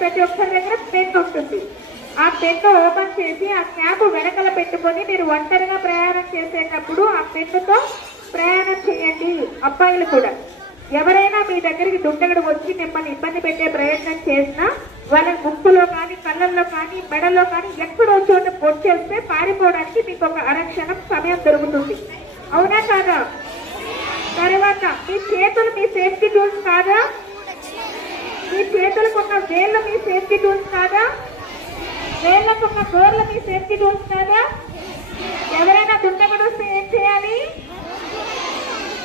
ప్రతి ఒక్కరి దగ్గర పెన్ ఉంటుంది. ఆ పెన్ ఓపెన్ చేసి ఆ క్యాప్ వెనకల పెట్టుకొని మీరు ఒంటరిగా ప్రయాణం చేసేటప్పుడు ఆ పెన్నుతో ప్రయాణం చేయండి. అబ్బాయిలు కూడా ఎవరైనా మీ దగ్గరికి దుండగుడు వచ్చి మిమ్మల్ని ఇబ్బంది పెట్టే ప్రయత్నం చేసినా వాళ్ళ ముక్కులో కానీ కళ్ళల్లో కానీ మెడలో కానీ ఎక్కడో చోట పొచ్చేస్తే పారిపోవడానికి మీకు ఒక అరక్షణం సమయం దొరుకుతుంది. అవునా కాదా? తర్వాత మీ చేతులు మీ సేఫ్టీ టూల్స్ కాదా? మీ చేతులకున్న వేళ్ళు మీ సేఫ్టీ టూల్స్ కాదా? వేళ్ళకున్న గోర్లు మీ సేఫ్టీ టూల్స్ కాదా? ఎవరైనా దుండగుడు వస్తే ఏం చేయాలి?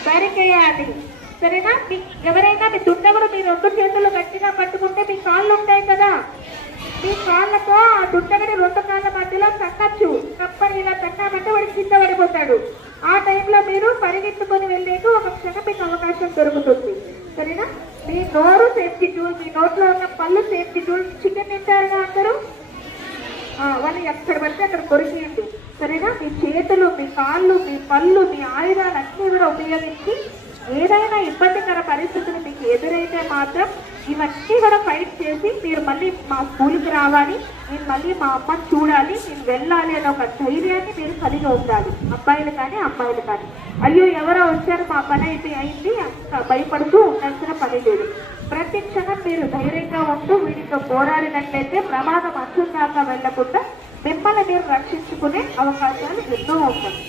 సరికేయాలి. సరేనా? ఎవరైనా మీ దుండగుడు మీ రెండు చేతులు గట్టిగా పట్టుకుంటే మీ కాళ్ళు ఉంటాయి కదా, మీ కాళ్ళతో ఆ దుండగుడి రెండు కాళ్ళ మధ్యలో తక్కచ్చు. తప్పని ఇలా తక్కామంటే వాడి కింద పడిపోతాడు. ఆ టైంలో మీరు పరిగెత్తుకొని వెళ్ళేకు ఒక క్షణం మీకు అవకాశం దొరుకుతుంది. సరేనా? మీ నోరు సేఫ్టీ టూల్, మీ నోట్లో ఉన్న పళ్ళు సేఫ్టీ టూల్. చికెన్ తింటారుగా అందరూ, వాళ్ళు ఎక్కడ పడితే అక్కడ కొరికేయండి. సరేనా? మీ చేతులు, మీ కాళ్ళు, మీ పళ్ళు, మీ ఆయుధాలు అన్నీ కూడా ఉపయోగించి ఏదైనా ఇబ్బందికర పరిస్థితులు మీకు ఎదురైతే మాత్రం ఇవన్నీ కూడా ఫైట్ చేసి మీరు మళ్ళీ మా స్కూల్కి రావాలి, నేను మళ్ళీ మా అమ్మని చూడాలి, నేను వెళ్ళాలి అనే ఒక ధైర్యాన్ని మీరు కలిగి ఉండాలి. అబ్బాయిలు కానీ అమ్మాయిలు కానీ. అయ్యో ఎవరో వచ్చారు మా పని అయితే అయింది అంత భయపడుతూ ఉండాల్సిన పని లేదు. ప్రతి క్షణం మీరు ధైర్యంగా ఉంటూ వీటితో పోరాడినట్లయితే ప్రమాదం అంచుదాకా వెళ్లకుండా మిమ్మల్ని మీరు రక్షించుకునే అవకాశాలు ఎన్నో ఉంటాయి.